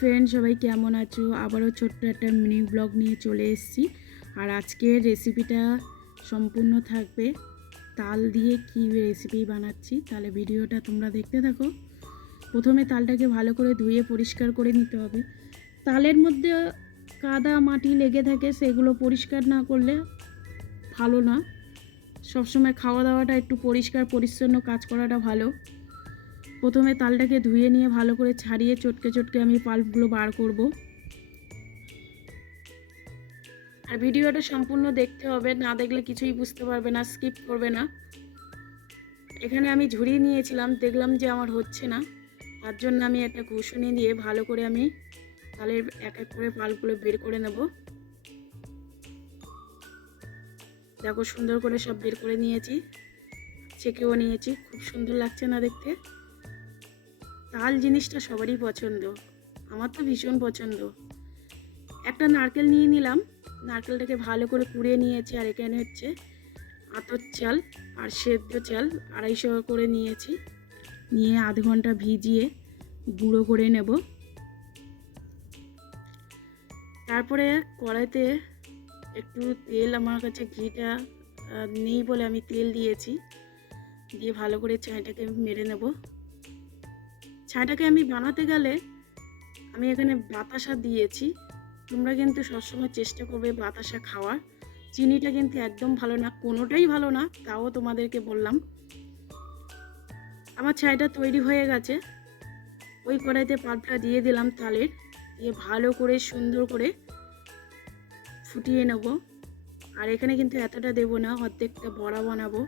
Friend, সবাই কেমন আছো? আবারও ছোট্ট একটা মিনি ব্লগ নিয়ে চলে এসেছি। আর আজকের রেসিপিটা সম্পূর্ণ থাকবে তাল দিয়ে কী রেসিপি বানাচ্ছি। তাহলে ভিডিওটা তোমরা দেখতে থাকো। প্রথমে তালটাকে ভালো করে ধুয়ে পরিষ্কার করে নিতে হবে। তালের মধ্যে কাদা মাটি লেগে থাকে, সেগুলো পরিষ্কার না করলে ভালো না। সবসময় খাওয়া দাওয়াটা একটু পরিষ্কার পরিচ্ছন্ন কাজ করাটা ভালো। প্রথমে তালটাকে ধুয়ে নিয়ে ভালো করে ছাড়িয়ে চটকে চটকে আমি পাল্পগুলো বার করব। আর ভিডিওটা সম্পূর্ণ দেখতে হবে, না দেখলে কিছুই বুঝতে পারবে না, স্কিপ করবে না। এখানে আমি ঝুরিয়ে নিয়েছিলাম, দেখলাম যে আমার হচ্ছে না, তার জন্য আমি একটা ঘুষুনি দিয়ে ভালো করে আমি তালের এক এক করে পাল্পগুলো বের করে নেব। দেখো সুন্দর করে সব বের করে নিয়েছি, ছেঁকেও নিয়েছি। খুব সুন্দর লাগছে না দেখতে? তাল জিনিসটা সবারই পছন্দ, আমার তো ভীষণ পছন্দ। একটা নারকেল নিয়ে নিলাম, নারকেলটাকে ভালো করে কুড়িয়ে নিয়েছি। আর এখানে হচ্ছে আতর চাল আর সেদ্ধ চাল 250 করে নিয়েছি, নিয়ে আধ ঘন্টা ভিজিয়ে গুঁড়ো করে নেব। তারপরে কড়াইতে একটু তেল, আমার কাছে ঘিটা নেই বলে আমি তেল দিয়েছি, দিয়ে ভালো করে ছাইটাকে মেরে নেব। ছাইটাকে আমি বানাতে গেলে আমি এখানে বাতাসা দিয়েছি। তোমরা কিন্তু সবসময় চেষ্টা করবে বাতাসা খাওয়ার। চিনিটা কিন্তু একদম ভালো না, কোনোটাই ভালো না, তাও তোমাদেরকে বললাম। আমার ছাইটা তৈরি হয়ে গেছে। ওই কড়াইতে পাল্পটা দিয়ে দিলাম তালের, দিয়ে ভালো করে সুন্দর করে ফুটিয়ে নেব। আর এখানে কিন্তু এতটা দেবো না, অর্ধেকটা বড়া বানাবো।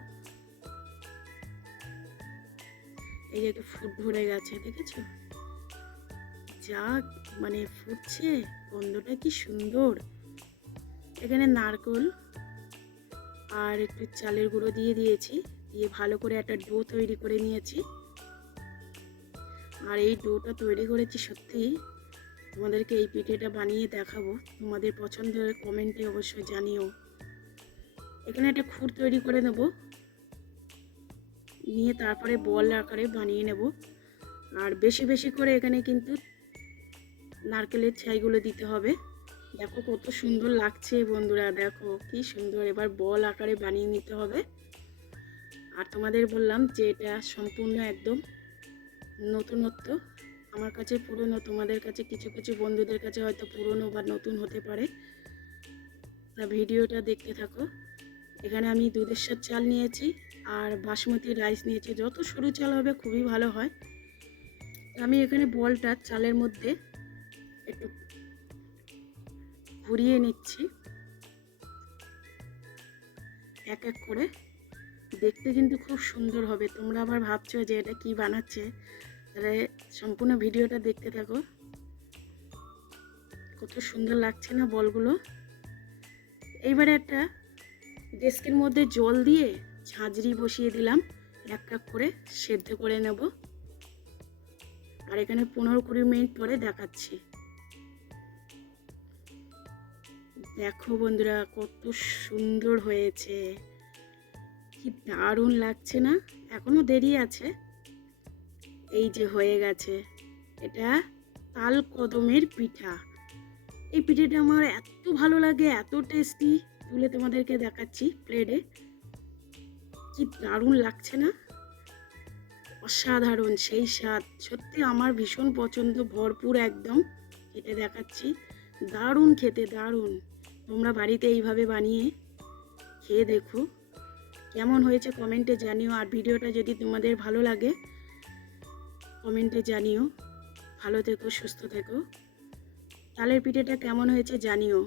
এই যে একটু ফুট ধরে গেছে, দেখেছো? যা মানে ফুটছে, গন্ধটা কি সুন্দর। এখানে নারকেল আর একটু চালের গুঁড়ো দিয়ে দিয়েছি, দিয়ে ভালো করে একটা ডো তৈরি করে নিয়েছি। আর এই ডোটা তৈরি করেছি, সত্যি তোমাদেরকে এই পিঠেটা বানিয়ে দেখাবো। তোমাদের পছন্দের কমেন্টে অবশ্যই জানিও। এখানে একটা খুর তৈরি করে নেব, নিয়ে তারপরে বল আকারে বানিয়ে নেব। আর বেশি বেশি করে এখানে কিন্তু নারকেলের ছাইগুলো দিতে হবে। দেখো কত সুন্দর লাগছে বন্ধুরা, দেখো কি সুন্দর। এবার বল আকারে বানিয়ে নিতে হবে। আর তোমাদের বললাম যে এটা সম্পূর্ণ একদম নতুনত্ব, আমার কাছে পুরনো, তোমাদের কাছে কিছু কিছু বন্ধুদের কাছে হয়তো পুরনো বা নতুন হতে পারে। তা ভিডিওটা দেখতে থাকো। এখানে আমি দুধেশ্বর চাল নিয়েছি আর বাসমতি রাইস নিয়েছি, যত সরু চাল হবে খুবই ভালো হয়। আমি এখানে বলটা চালের মধ্যে একটু ঘুরিয়ে নিচ্ছি এক এক করে। দেখতে কিন্তু খুব সুন্দর হবে। তোমরা আবার ভাবছো যে এটা কি বানাচ্ছে, তাহলে সম্পূর্ণ ভিডিওটা দেখতে থাকো। কত সুন্দর লাগছে না বলগুলো? এইবারে একটা ডেস্কের মধ্যে জল দিয়ে ঝাঁঝরি বসিয়ে দিলাম, এক এক করে সেদ্ধ করে নেব। আর এখানে 15-20 মিনিট পরে দেখাচ্ছি। দেখো বন্ধুরা কত সুন্দর হয়েছে, কি দারুণ লাগছে না? এখনো দেরি আছে। এই যে হয়ে গেছে, এটা তাল কদমের পিঠা। এই পিঠাটা আমার এত ভালো লাগে, এত টেস্টি। তুলে তোমাদেরকে দেখাচ্ছি প্লেটে, কি দারুণ লাগছে না? অসাধারণ, সেই স্বাদ। সত্যি আমার ভীষণ পছন্দ, ভরপুর একদম। এটা দেখাচ্ছি, দারুণ খেতে, দারুণ। তোমরা বাড়িতে এইভাবে বানিয়ে খেয়ে দেখো, কেমন হয়েছে কমেন্টে জানিও। আর ভিডিওটা যদি তোমাদের ভালো লাগে কমেন্টে জানিও। ভালো থেকো, সুস্থ থেকো। তালের পিঠেটা কেমন হয়েছে জানিও।